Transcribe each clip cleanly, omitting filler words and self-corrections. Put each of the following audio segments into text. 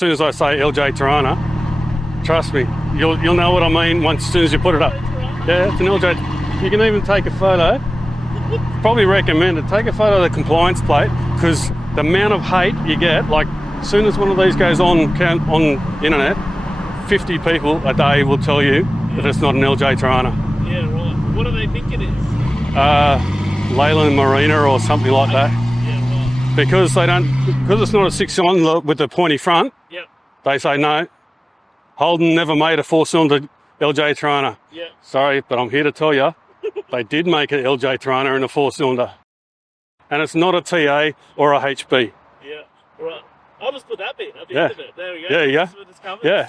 soon as I say LJ Torana, trust me, you'll know what I mean as soon as you put it up. Yeah, it's an LJ. You can even take a photo. Probably recommend it. Take a photo of the compliance plate, because the amount of hate you get, like as soon as one of these goes on internet, 50 people a day will tell you that it's not an LJ Torana. Yeah, right. What do they think it is? Leyland Marina or something like that. Yeah, right. Because it's not a 6-cylinder with a pointy front. Yep. They say no. Holden never made a 4-cylinder LJ Torana. Yeah. Sorry, but I'm here to tell you, they did make an LJ Torana in a 4-cylinder. And it's not a TA or a HB. Yeah, right. I'll just put that bit at the end of it. There we go. Yeah, yeah. That's what it's covered. Yeah.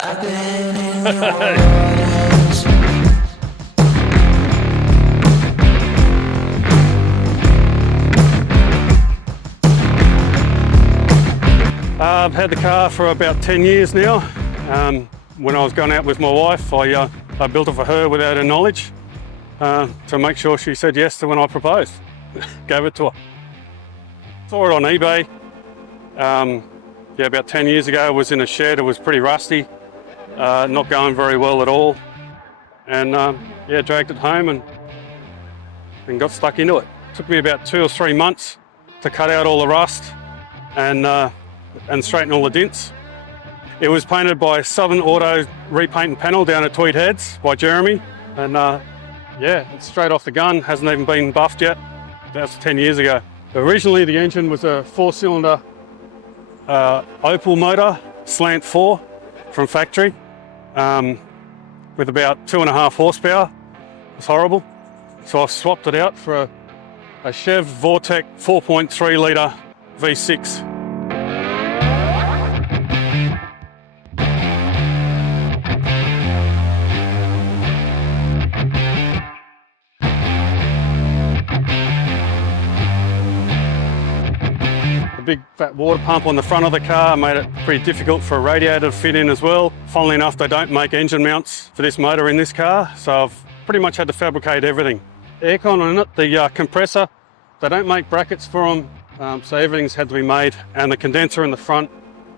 I've had the car for about 10 years now. When I was going out with my wife, I built it for her without her knowledge to make sure she said yes to when I proposed. Gave it to her. Saw it on eBay. About 10 years ago. It was in a shed. It was pretty rusty, not going very well at all. And dragged it home and got stuck into it. Took me about 2 or 3 months to cut out all the rust and straighten all the dents. It was painted by Southern Auto Repaint and Panel down at Tweed Heads by Jeremy. And it's straight off the gun, hasn't even been buffed yet. That's 10 years ago. Originally the engine was a 4-cylinder Opel motor, slant 4 from factory, with about 2.5 horsepower. It's horrible. So I've swapped it out for a Chev Vortec 4.3 litre V6. The big fat water pump on the front of the car made it pretty difficult for a radiator to fit in as well. Funnily enough, they don't make engine mounts for this motor in this car, so I've pretty much had to fabricate everything. Aircon on it, the compressor, they don't make brackets for them, so everything's had to be made. And the condenser in the front,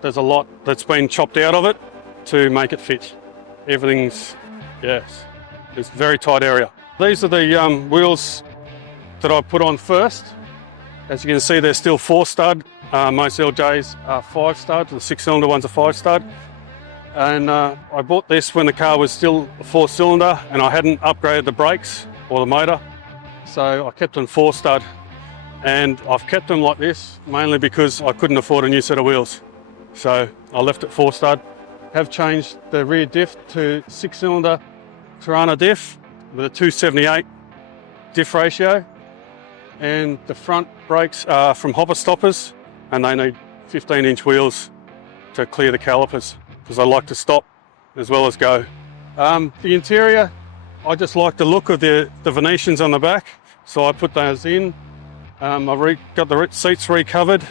there's a lot that's been chopped out of it to make it fit. Everything's, it's a very tight area. These are the wheels that I put on first. As you can see, they're still 4-stud. Most LJs are 5-stud. The 6-cylinder one's a 5-stud. And I bought this when the car was still a 4-cylinder and I hadn't upgraded the brakes or the motor. So I kept them 4-stud. And I've kept them like this mainly because I couldn't afford a new set of wheels. So I left it 4-stud. Have changed the rear diff to 6-cylinder Torana diff with a 278 diff ratio. And the front brakes are from hopper stoppers, and they need 15-inch wheels to clear the calipers because I like to stop as well as go. The interior, I just like the look of the Venetians on the back, so I put those in. I've got the seats recovered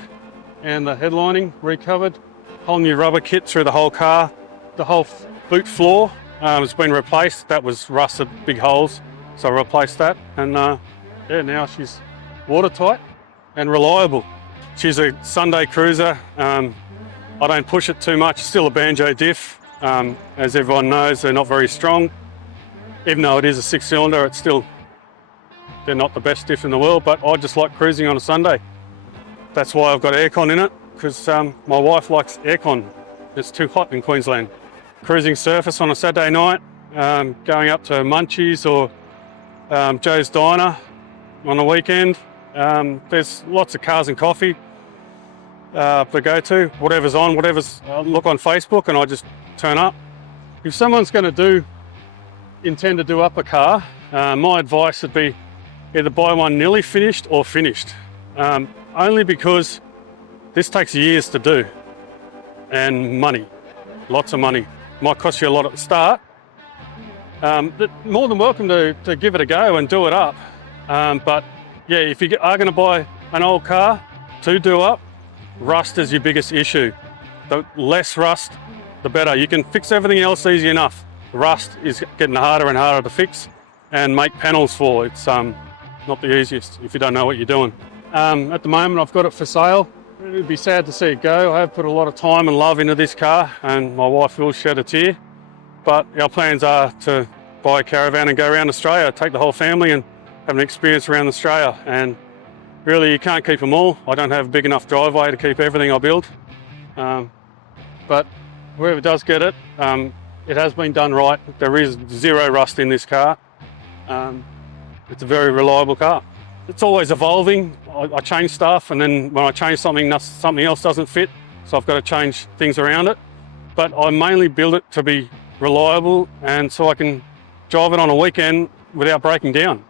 and the headlining recovered. Whole new rubber kit through the whole car. The whole boot floor has been replaced. That was rusted, big holes, so I replaced that. And now she's watertight and reliable. She's a Sunday cruiser. I don't push it too much. Still a banjo diff. As everyone knows, they're not very strong. Even though it is a 6-cylinder, they're not the best diff in the world, but I just like cruising on a Sunday. That's why I've got aircon in it, because my wife likes aircon. It's too hot in Queensland. Cruising surface on a Saturday night, going up to Munchies or Joe's Diner on the weekend. There's lots of cars and coffee to go to. Whatever's on, look on Facebook and I just turn up. If someone's going to intend to do up a car, my advice would be either buy one nearly finished or finished. Only because this takes years to do and money, lots of money. Might cost you a lot at the start. But more than welcome to give it a go and do it up. But yeah, if you are going to buy an old car to do up, rust is your biggest issue. The less rust, the better. You can fix everything else easy enough. Rust is getting harder and harder to fix and make panels for. It's not the easiest if you don't know what you're doing. At the moment, I've got it for sale. It'd be sad to see it go. I have put a lot of time and love into this car, and my wife will shed a tear. But our plans are to buy a caravan and go around Australia, take the whole family and have an experience around Australia. And really, you can't keep them all. I don't have a big enough driveway to keep everything I build. But whoever does get it, it has been done right. There is zero rust in this car. It's a very reliable car. It's always evolving. I change stuff, and then when I change something, something else doesn't fit, so I've got to change things around it. But I mainly build it to be reliable, and so I can drive it on a weekend without breaking down.